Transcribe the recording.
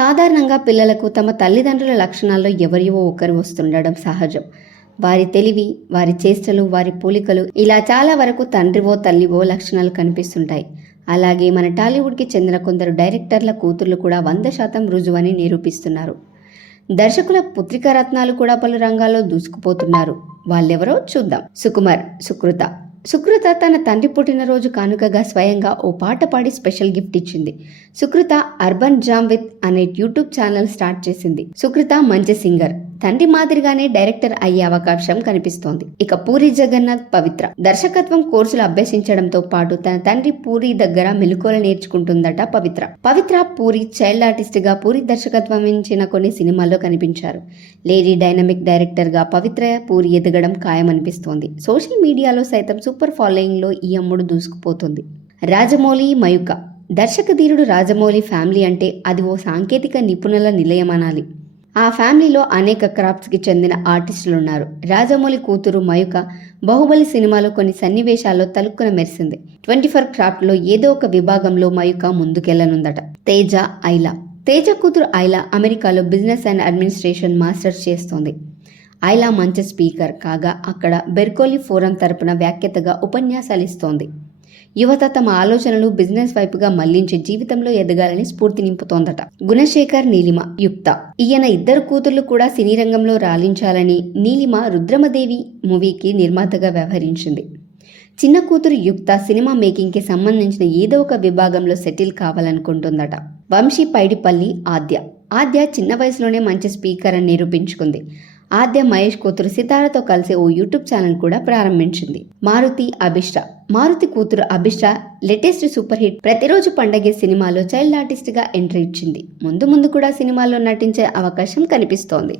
సాధారణంగా పిల్లలకు తమ తల్లిదండ్రుల లక్షణాల్లో ఎవరివో ఒకరు వస్తుండడం సహజం. వారి తెలివి వారి చేష్టలు వారి పోలికలు ఇలా చాలా వరకు తండ్రివో తల్లివో లక్షణాలు కనిపిస్తుంటాయి. అలాగే మన టాలీవుడ్కి చెందిన కొందరు డైరెక్టర్ల కూతుర్లు కూడా వంద శాతం రుజువని నిరూపిస్తున్నారు. దర్శకుల పుత్రికా రత్నాలు కూడా పలు రంగాల్లో దూసుకుపోతున్నారు. వాళ్ళెవరో చూద్దాం. సుకుమార్ సుకృత. సుకృత తన తండ్రి పుట్టినరోజు కానుకగా స్వయంగా ఓ పాట పాడి స్పెషల్ గిఫ్ట్ ఇచ్చింది. సుకృత అర్బన్ జామ్ విత్ అనే యూట్యూబ్ ఛానల్ స్టార్ట్ చేసింది. సుకృత మంచి సింగర్. తండ్రి మాదిరిగానే డైరెక్టర్ అయ్యే అవకాశం కనిపిస్తోంది. ఇక పూరి జగన్నాథ్ పవిత్ర. దర్శకత్వం కోర్సులు అభ్యసించడంతో పాటు తన తండ్రి పూరి దగ్గర మెలకువలు నేర్చుకుంటుందట పవిత్ర. పవిత్ర పూరి చైల్డ్ ఆర్టిస్ట్గా పూరి దర్శకత్వం ఇచ్చిన కొన్ని సినిమాల్లో కనిపించారు. లేడీ డైనమిక్ డైరెక్టర్గా పవిత్ర పూరి ఎదగడం ఖాయమనిపిస్తోంది. సోషల్ మీడియాలో సైతం సూపర్ ఫాలోయింగ్లో ఈ అమ్ముడు దూసుకుపోతుంది. రాజమౌళి మయుక. దర్శక ధీరుడు రాజమౌళి ఫ్యామిలీ అంటే అది ఓ సాంకేతిక నిపుణుల నిలయమనాలి. ఆ ఫ్యామిలీలో అనేక క్రాఫ్ట్స్కి చెందిన ఆర్టిస్టులు ఉన్నారు రాజమౌళి కూతురు మయుక బాహుబలి సినిమాలో కొన్ని సన్నివేశాల్లో తలుక్కున మెరిసింది. ట్వంటీ ఫోర్ క్రాఫ్ట్లో ఏదో ఒక విభాగంలో మయుక ముందుకెళ్ళనుందట. తేజ ఐలా. తేజ కూతురు ఐలా అమెరికాలో బిజినెస్ అండ్ అడ్మినిస్ట్రేషన్ మాస్టర్స్ చేస్తోంది. ఐలా మంచి స్పీకర్ కాగా అక్కడ బెర్కోలి ఫోరం తరపున వ్యాఖ్యతగా ఉపన్యాసాలు ఇస్తోంది. యువత తమ ఆలోచనలు బిజినెస్ వైపుగా మళ్ళించి జీవితంలో ఎదగాలని స్ఫూర్తి నింపుతోందట. గుణశేఖర్ నీలిమ యుక్త. ఈయన ఇద్దరు కూతుర్లు కూడా సినీ రంగంలో రాలించాలని నీలిమ రుద్రమదేవి మూవీకి నిర్మాతగా వ్యవహరించింది. చిన్న కూతురు యుక్త సినిమా మేకింగ్కి సంబంధించిన ఏదో ఒక విభాగంలో సెటిల్ కావాలనుకుంటుందట. వంశీ పైడిపల్లి ఆద్య. ఆద్య చిన్న వయసులోనే మంచి స్పీకర్ అని నిరూపించుకుంది. ఆద్య మహేష్ కూతురు సితారతో కలిసి ఓ యూట్యూబ్ ఛానల్ కూడా ప్రారంభించింది. మారుతి అభిష్ట. మారుతి కూతురు అభిష్ట లేటెస్ట్ సూపర్ హిట్ ప్రతిరోజు పండగే సినిమాలో చైల్డ్ ఆర్టిస్ట్గా ఎంట్రీ ఇచ్చింది. ముందు ముందు కూడా సినిమాలో నటించే అవకాశం కనిపిస్తోంది.